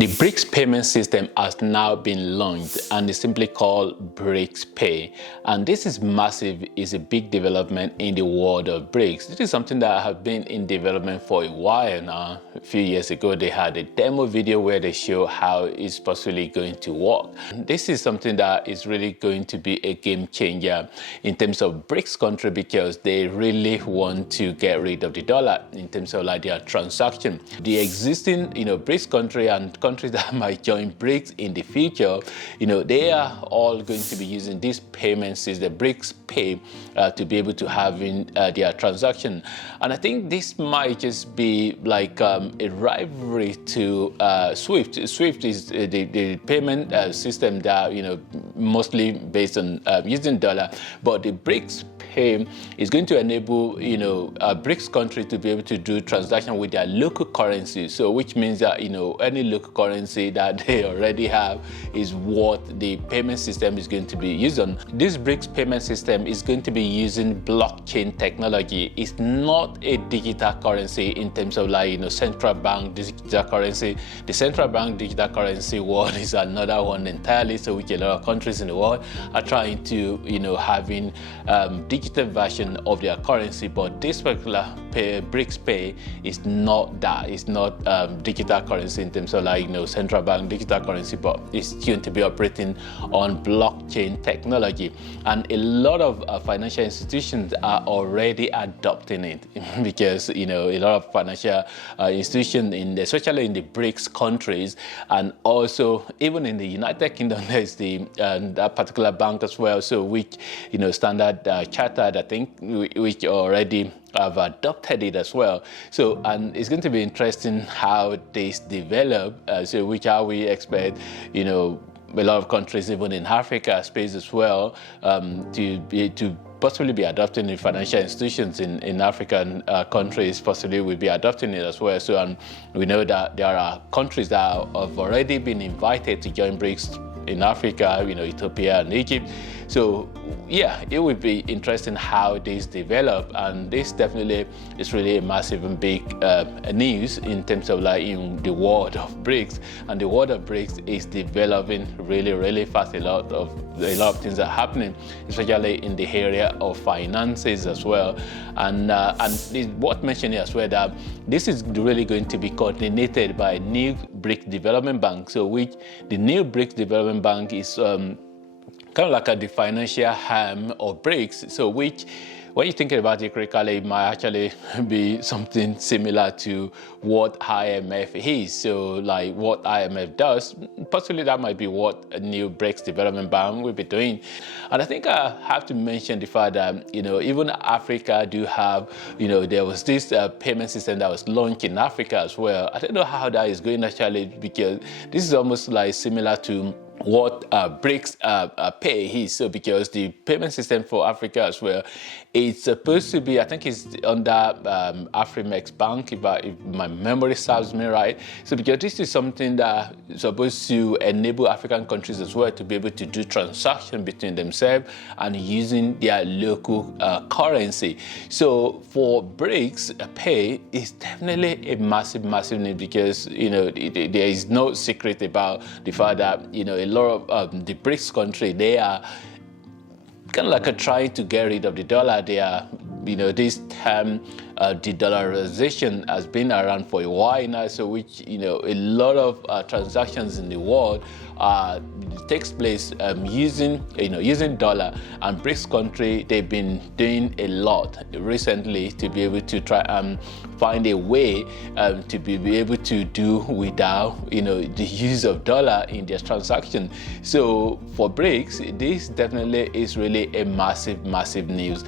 The BRICS payment system has now been launched and is simply called BRICS Pay. And this is massive, it's a big development in the world of BRICS. This is something that has been in development for a while now. A few years ago, they had a demo video where they show how it's possibly going to work. This is something that is really going to be a game changer in terms of BRICS country because they really want to get rid of the dollar in terms of like their transaction. The existing, BRICS country and countries that might join BRICS in the future, they are all going to be using this payment system, the BRICS Pay, to be able to have in their transaction. And I think this might just be like a rivalry to SWIFT. SWIFT is the payment system that, mostly based on using dollar, but the BRICS Pay is going to enable, a BRICS country to be able to do transaction with their local currency. So which means that, any local currency that they already have is what the payment system is going to be used on. This BRICS payment system is going to be using blockchain technology. It's not a digital currency in terms of like, central bank digital currency. The central bank digital currency world is another one entirely, so which a lot of countries in the world are trying to, having digital version of their currency, but this particular BRICS Pay is not that. It's not digital currency in terms of like, central bank digital currency, but it's going to be operating on blockchain technology. And a lot of financial institutions are already adopting it because, a lot of financial institutions, especially in the BRICS countries, and also even in the United Kingdom, there's that particular bank as well. So which, Standard Chartered, I think, which already have adopted it as well. So, and it's going to be interesting how this develop, so which how we expect, a lot of countries, even in Africa space as well, to possibly be adopting the financial institutions in African countries, possibly will be adopting it as well. So, and we know that there are countries that have already been invited to join BRICS in Africa, Ethiopia and Egypt. So yeah, it would be interesting how this develop, and this definitely is really a massive and big news in terms of like in the world of BRICS. And the world of BRICS is developing really, really fast. A lot of things are happening, especially in the area of finances as well. And it's worth mentioning as well that this is really going to be coordinated by a new BRICS Development Bank. So which the new BRICS Development Bank is kind of like the financial arm of BRICS. So which, when you're thinking about it critically, it might actually be something similar to what IMF is. So like what IMF does, possibly that might be what a new BRICS Development Bank will be doing. And I think I have to mention the fact that, even Africa do have, there was this payment system that was launched in Africa as well. I don't know how that is going actually, because this is almost like similar to what BRICS Pay is. So because the payment system for Africa as well, it's supposed to be, I think it's under Afrimex Bank, if my memory serves me right. So because this is something that is supposed to enable African countries as well to be able to do transactions between themselves and using their local currency. So for BRICS Pay, it's definitely a massive need because, there is no secret about the fact that, a lot of the BRICS country, they are kind of like trying to get rid of the dollar. They are, this term de-dollarization has been around for a while now. So which, a lot of transactions in the world takes place using dollar, and BRICS country, they've been doing a lot recently to be able to try and find a way to be able to do without the use of dollar in their transaction. So for BRICS, this definitely is really a massive news.